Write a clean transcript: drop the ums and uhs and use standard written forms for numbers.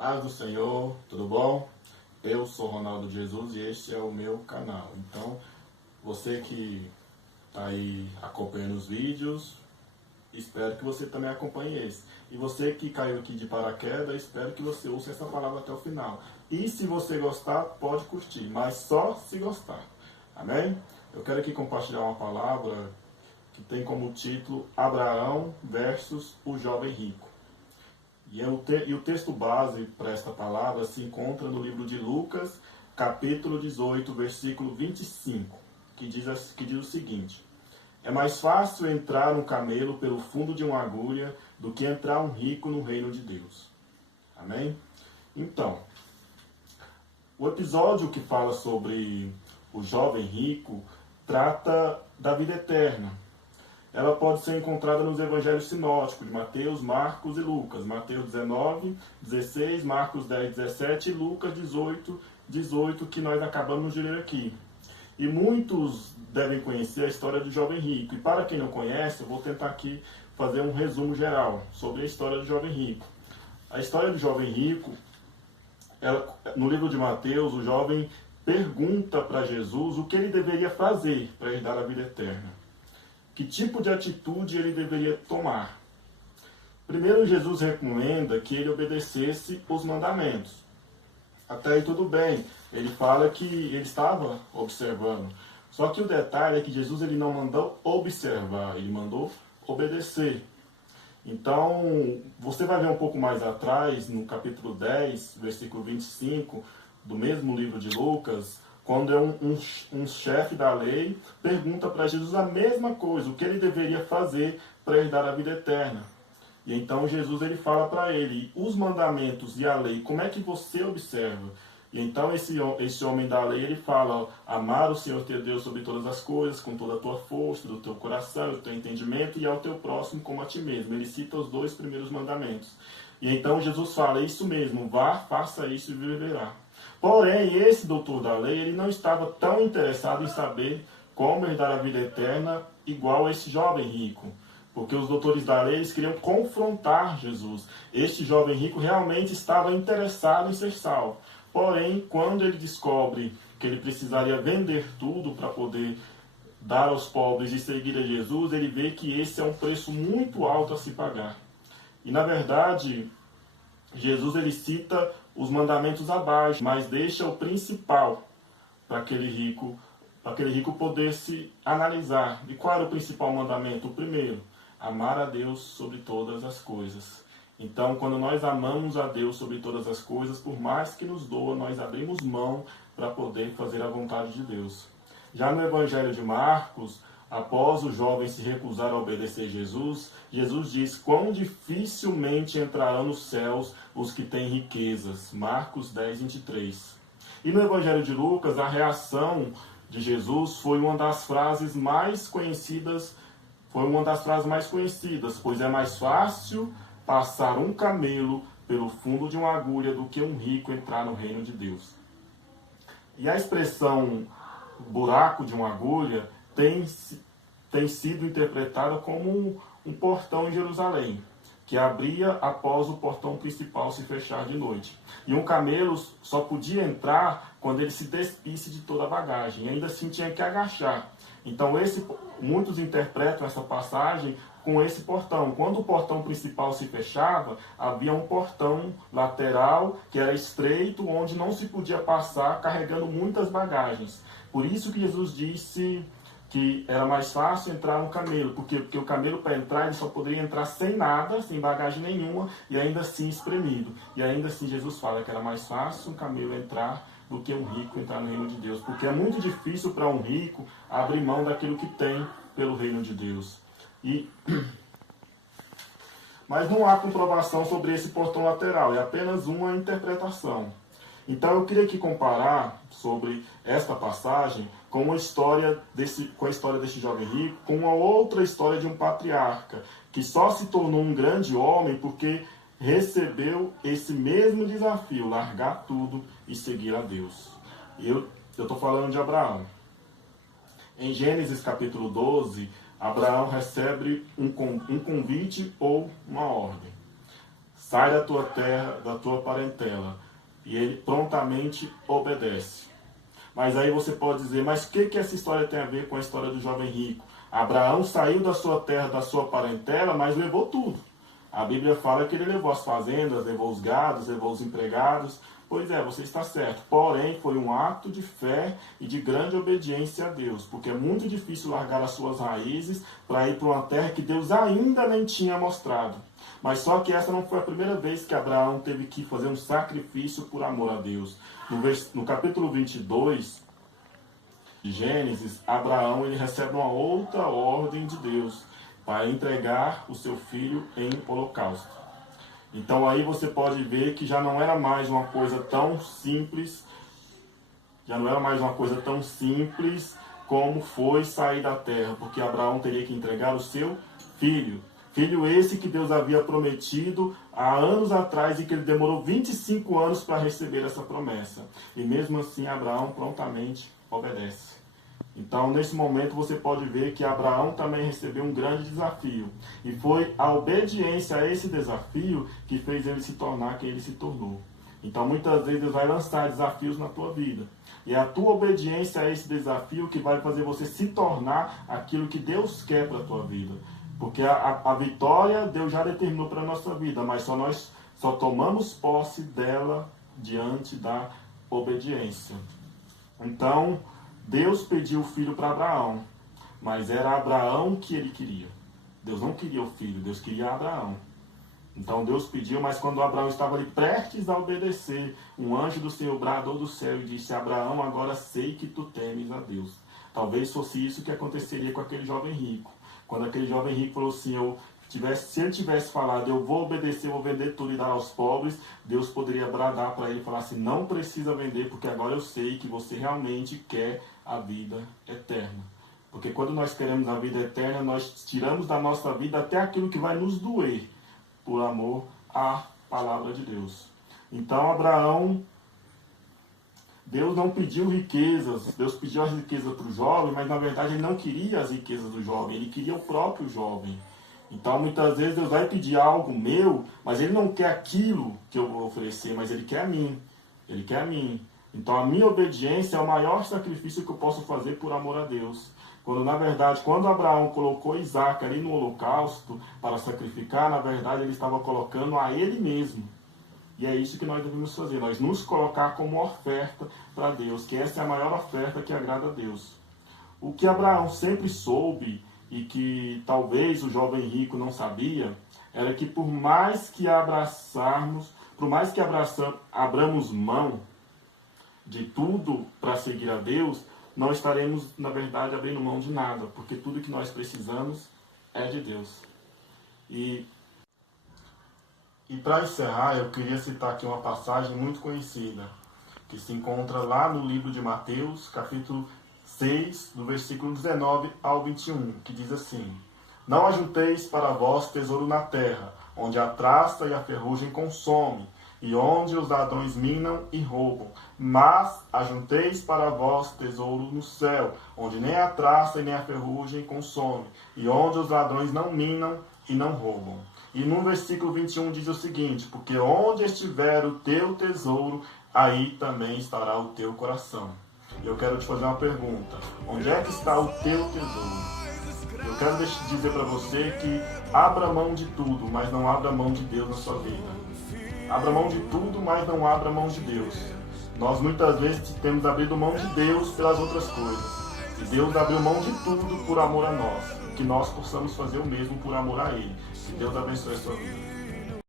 Paz do Senhor, tudo bom? Eu sou Ronaldo Jesus e este é o meu canal. Então, você que está aí acompanhando os vídeos, espero que você também acompanhe esse. E você que caiu aqui de paraquedas, espero que você ouça essa palavra até o final. E se você gostar, pode curtir, mas só se gostar. Amém? Eu quero aqui compartilhar uma palavra que tem como título Abraão versus o jovem rico. E o texto base para esta palavra se encontra no livro de Lucas, capítulo 18, versículo 25, que diz o seguinte: É mais fácil entrar um camelo pelo fundo de uma agulha do que entrar um rico no reino de Deus. Amém? Então, o episódio que fala sobre o jovem rico trata da vida eterna. Ela pode ser encontrada nos evangelhos sinóticos de Mateus, Marcos e Lucas. Mateus 19, 16, Marcos 10, 17 e Lucas 18, 18, que nós acabamos de ler aqui. E muitos devem conhecer a história do jovem rico. E para quem não conhece, eu vou tentar aqui fazer um resumo geral sobre a história do jovem rico. A história do jovem rico, no livro de Mateus, o jovem pergunta para Jesus o que ele deveria fazer para herdar a vida eterna. Que tipo de atitude ele deveria tomar? Primeiro, Jesus recomenda que ele obedecesse os mandamentos. Até aí tudo bem. Ele fala que ele estava observando. Só que o detalhe é que Jesus ele não mandou observar, ele mandou obedecer. Então, você vai ver um pouco mais atrás, no capítulo 10, versículo 25, do mesmo livro de Lucas, quando um chefe da lei pergunta para Jesus a mesma coisa, o que ele deveria fazer para herdar a vida eterna. E então Jesus ele fala para ele, os mandamentos e a lei, como é que você observa? E então esse homem da lei ele fala, amar o Senhor teu Deus sobre todas as coisas, com toda a tua força, do teu coração, do teu entendimento e ao teu próximo como a ti mesmo. Ele cita os 2 primeiros mandamentos. E então Jesus fala, é isso mesmo, vá, faça isso e viverá. Porém, esse doutor da lei, ele não estava tão interessado em saber como herdar a vida eterna igual a esse jovem rico. Porque os doutores da lei, eles queriam confrontar Jesus. Este jovem rico realmente estava interessado em ser salvo. Porém, quando ele descobre que ele precisaria vender tudo para poder dar aos pobres e seguir a Jesus, ele vê que esse é um preço muito alto a se pagar. E, na verdade, Jesus ele cita os mandamentos abaixo, mas deixa o principal para aquele rico poder se analisar. E qual era o principal mandamento? O primeiro, amar a Deus sobre todas as coisas. Então, quando nós amamos a Deus sobre todas as coisas, por mais que nos doa, nós abrimos mão para poder fazer a vontade de Deus. Já no Evangelho de Marcos, após o jovem se recusar a obedecer Jesus, Jesus diz, quão dificilmente entrarão nos céus os que têm riquezas. Marcos 10, 23. E no Evangelho de Lucas, a reação de Jesus foi uma das frases mais conhecidas, pois é mais fácil passar um camelo pelo fundo de uma agulha do que um rico entrar no reino de Deus. E a expressão buraco de uma agulha tem sido interpretada como um portão em Jerusalém, que abria após o portão principal se fechar de noite. E um camelo só podia entrar quando ele se despisse de toda a bagagem, e ainda assim tinha que agachar. Então muitos interpretam essa passagem com esse portão. Quando o portão principal se fechava, havia um portão lateral que era estreito, onde não se podia passar carregando muitas bagagens. Por isso que Jesus disse que era mais fácil entrar no camelo, porque o camelo para entrar ele só poderia entrar sem nada, sem bagagem nenhuma, e ainda assim espremido. E ainda assim Jesus fala que era mais fácil um camelo entrar do que um rico entrar no reino de Deus, porque é muito difícil para um rico abrir mão daquilo que tem pelo reino de Deus. Mas não há comprovação sobre esse portão lateral, é apenas uma interpretação. Então eu queria aqui comparar sobre esta passagem com a história desse jovem rico, com uma outra história de um patriarca, que só se tornou um grande homem porque recebeu esse mesmo desafio, largar tudo e seguir a Deus. E eu estou falando de Abraão. Em Gênesis capítulo 12, Abraão recebe um convite ou uma ordem. sai da tua terra, da tua parentela. E ele prontamente obedece. Mas aí você pode dizer, mas o que essa história tem a ver com a história do jovem rico? Abraão saiu da sua terra, da sua parentela, mas levou tudo. A Bíblia fala que ele levou as fazendas, levou os gados, levou os empregados. Pois é, você está certo. Porém, foi um ato de fé e de grande obediência a Deus. Porque é muito difícil largar as suas raízes para ir para uma terra que Deus ainda nem tinha mostrado. Mas só que essa não foi a primeira vez que Abraão teve que fazer um sacrifício por amor a Deus. No capítulo 22 de Gênesis, Abraão ele recebe uma outra ordem de Deus para entregar o seu filho em holocausto. Então aí você pode ver que já não era mais uma coisa tão simples, como foi sair da terra, porque Abraão teria que entregar o seu filho. Filho esse que Deus havia prometido há anos atrás e que ele demorou 25 anos para receber essa promessa. E mesmo assim Abraão prontamente obedece. Então, nesse momento, você pode ver que Abraão também recebeu um grande desafio. E foi a obediência a esse desafio que fez ele se tornar quem ele se tornou. Então, muitas vezes, Deus vai lançar desafios na tua vida. E é a tua obediência a esse desafio que vai fazer você se tornar aquilo que Deus quer para a tua vida. Porque a vitória, Deus já determinou para a nossa vida, mas nós só tomamos posse dela diante da obediência. Então, Deus pediu o filho para Abraão, mas era Abraão que ele queria. Deus não queria o filho, Deus queria Abraão. Então Deus pediu, mas quando Abraão estava ali prestes a obedecer, um anjo do Senhor bradou do céu e disse: Abraão, agora sei que tu temes a Deus. Talvez fosse isso que aconteceria com aquele jovem rico. Quando aquele jovem rico falou assim, se ele tivesse falado, eu vou obedecer, vou vender tudo e dar aos pobres, Deus poderia bradar para ele e falar assim, não precisa vender, porque agora eu sei que você realmente quer a vida eterna. Porque quando nós queremos a vida eterna, nós tiramos da nossa vida até aquilo que vai nos doer, por amor à palavra de Deus. Então Abraão, Deus não pediu riquezas, Deus pediu as riquezas para o jovem, mas na verdade ele não queria as riquezas do jovem, ele queria o próprio jovem. Então, muitas vezes, Deus vai pedir algo meu, mas Ele não quer aquilo que eu vou oferecer, mas Ele quer a mim. Ele quer a mim. Então, a minha obediência é o maior sacrifício que eu posso fazer por amor a Deus. Quando, na verdade, quando Abraão colocou Isaac ali no holocausto para sacrificar, na verdade, ele estava colocando a ele mesmo. E é isso que nós devemos fazer, nós nos colocar como oferta para Deus, que essa é a maior oferta que agrada a Deus. O que Abraão sempre soube, e que talvez o jovem rico não sabia, era que por mais que abramos mão de tudo para seguir a Deus, não estaremos, na verdade, abrindo mão de nada, porque tudo que nós precisamos é de Deus. E para encerrar, eu queria citar aqui uma passagem muito conhecida, que se encontra lá no livro de Mateus, capítulo 6, do versículo 19 ao 21, que diz assim: Não ajunteis para vós tesouro na terra, onde a traça e a ferrugem consomem, e onde os ladrões minam e roubam. Mas ajunteis para vós tesouro no céu, onde nem a traça e nem a ferrugem consomem, e onde os ladrões não minam e não roubam. E no versículo 21 diz o seguinte: Porque onde estiver o teu tesouro, aí também estará o teu coração. Eu quero te fazer uma pergunta. Onde é que está o teu tesouro? Eu quero dizer para você que abra mão de tudo, mas não abra mão de Deus na sua vida. Abra mão de tudo, mas não abra mão de Deus. Nós muitas vezes temos abrido mão de Deus pelas outras coisas. E Deus abriu mão de tudo por amor a nós. Que nós possamos fazer o mesmo por amor a Ele. Que Deus abençoe a sua vida.